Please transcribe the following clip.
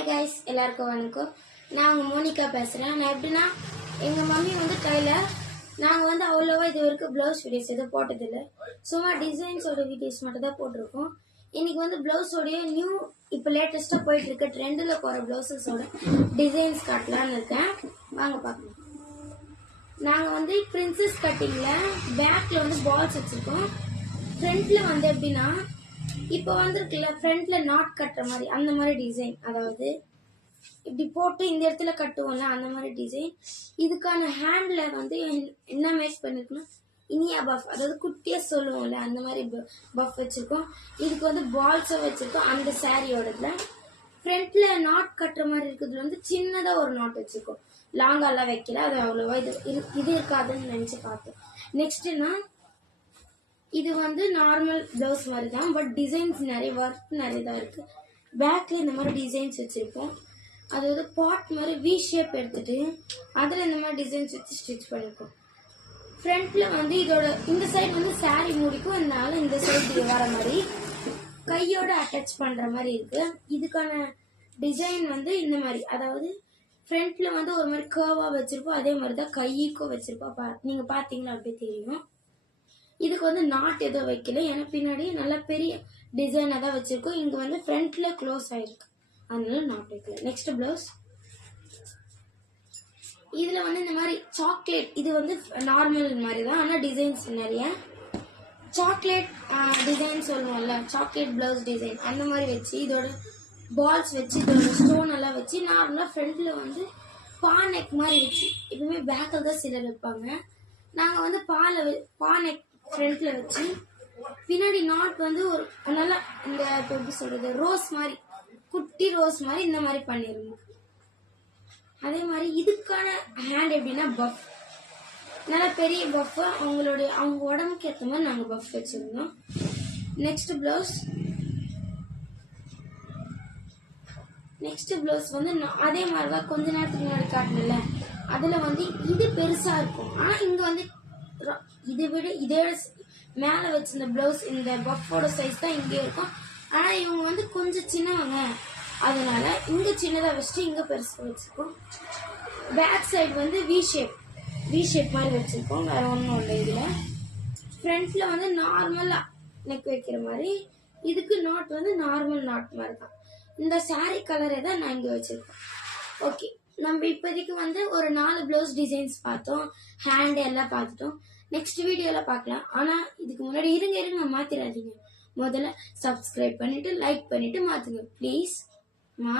Hi guys, எல்லாருக்கும் வணக்கம். நான் உங்கள் மோனிகா பேசுகிறேன். நான் எப்படின்னா, எங்கள் மம்மி வந்து கையில் நாங்கள் அவ்வளோவா இது வரைக்கும் ப்ளவுஸ் வீடியோஸ் எதுவும் போட்டதில்லை. சும்மா டிசைன்ஸோட வீடியோஸ் மட்டும் தான் போட்டிருக்கோம். இன்றைக்கி ப்ளவுஸோடைய நியூ இப்போ லேட்டஸ்ட்டாக போயிட்டுருக்க ட்ரெண்டில் போகிற ப்ளவுஸஸோட டிசைன்ஸ் காட்டலான்னு இருக்கேன். வாங்க பார்க்கலாம். நாங்கள் பிரின்சஸ் கட்டிங்கில் பேக்கில் பால்ஸ் வச்சுருக்கோம். ஃப்ரண்ட்டில் எப்படின்னா, இப்போ இருக்குல்ல ஃப்ரண்ட்ல நாட் கட்டுற மாதிரி அந்த மாதிரி டிசைன், அதாவது இப்படி போட்டு இந்த இடத்துல கட்டுவோம்ல அந்த மாதிரி டிசைன். இதுக்கான ஹேண்ட்ல என்ன மேட்ச் பண்ணிருக்கோம்னா இனியா பஃப், அதாவது குட்டியா சொல்லுவோம்ல அந்த மாதிரி பஃப் வச்சிருக்கோம். இதுக்கு பால்ஸும் வச்சிருக்கோம். அந்த சாரியோடதுல ஃப்ரண்ட்ல நாட் கட்டுற மாதிரி இருக்கிறதுல சின்னதா ஒரு நாட் வச்சிருக்கோம். லாங்காலாம் வைக்கல, அது அவ்வளோவா இது இருக்காதுன்னு நினைச்சு பார்த்தோம். நெக்ஸ்ட்னா இது நார்மல் ப்ளவுஸ் மாதிரி தான், பட் டிசைன்ஸ் நிறைய ஒர்க் நிறைய தான் இருக்கு. பேக்ல இந்த மாதிரி டிசைன்ஸ் வச்சிருப்போம். அதாவது பாட் மாதிரி வி ஷேப் எடுத்துட்டு அதில் இந்த மாதிரி டிசைன்ஸ் வச்சு ஸ்டிச் பண்ணிருக்கோம். ஃப்ரண்ட்ல இதோட இந்த சைடு சாரி முடிக்கும், அதனால இந்த சைடு வர மாதிரி கையோட அட்டாச் பண்ற மாதிரி இருக்கு. இதுக்கான டிசைன் இந்த மாதிரி, அதாவது ஃப்ரண்ட்ல ஒரு மாதிரி கர்வா வச்சிருப்போம், அதே மாதிரி தான் கைக்கும் வச்சிருப்போம். நீங்க பாத்தீங்கன்னா அப்படியே தெரியும். இதுக்கு நாட் எதுவும் வைக்கல, ஏன்னா பின்னாடி நல்லா பெரிய டிசைனாக தான் வச்சிருக்கோம். இங்கே ஃப்ரண்ட்ல க்ளோஸ் ஆயிருக்கு, அதனால நாட் வைக்கல. நெக்ஸ்ட் பிளவுஸ், இதில் இந்த மாதிரி சாக்லேட், இது நார்மல் மாதிரி தான், ஆனால் டிசைன்ஸ் நிறைய சாக்லேட் டிசைன் சொல்லுவோம்ல, சாக்லேட் பிளவுஸ் டிசைன் அந்த மாதிரி வச்சு இதோட பால்ஸ் வச்சு இதோட ஸ்டோன் எல்லாம் வச்சு நார்மலாக ஃப்ரண்ட்ல பானெக் மாதிரி வச்சு, எப்பவுமே பேக்கில் தான் சிலர் வைப்பாங்க. நாங்கள் பானெக் ஃப்ரண்ட்ல வச்சு பின்னாடி நாட் ஒரு நல்லா இந்த எப்படி சொல்றது ரோஸ் மாதிரி, குட்டி ரோஸ் மாதிரி இந்த மாதிரி பண்ணிருந்தோம். அதே மாதிரி இதுக்கான ஹேண்ட் எப்படின்னா பஃப், நல்லா பெரிய பஃப், அவங்க உடம்புக்கு ஏற்ற மாதிரி நாங்கள் பஃப் வச்சிருந்தோம். நெக்ஸ்ட் பிளவுஸ் அதே மாதிரி தான் கொஞ்ச நேரத்துக்கு முன்னாடி காட்டல, அதுல இது பெருசா இருக்கும். ஆனா இங்க இதோட மேல வச்சிருந்த பிளவுஸ் இந்த பஃபோட சைஸ் தான் இங்கே இருக்கும். ஆனா இவங்க கொஞ்சம் சின்னவங்க, அதனால இங்க சின்னதா வச்சுட்டு இங்க பெருசா வச்சிருக்கோம். பேக் சைடு வி ஷேப் மாதிரி வச்சிருக்கோம், வேற ஒன்றும் இல்லை. இதுல ஃப்ரண்ட்ல நார்மலா நெக் வைக்கிற மாதிரி, இதுக்கு நாட் நார்மல் நாட் மாதிரி தான். இந்த சாரி கலரை தான் நான் இங்க வச்சிருக்கேன். ஓகே, நம்ம இப்போதைக்கு ஒரு 4 பிளவுஸ் டிசைன்ஸ் பார்த்தோம், ஹேண்ட் எல்லாம் பார்த்துட்டோம். நெக்ஸ்ட் வீடியோல பார்க்கலாம். ஆனா இதுக்கு முன்னாடி இருங்க மாத்திராதீங்க. முதல்ல சப்ஸ்கிரைப் பண்ணிட்டு லைக் பண்ணிட்டு மாத்துங்க ப்ளீஸ் மா.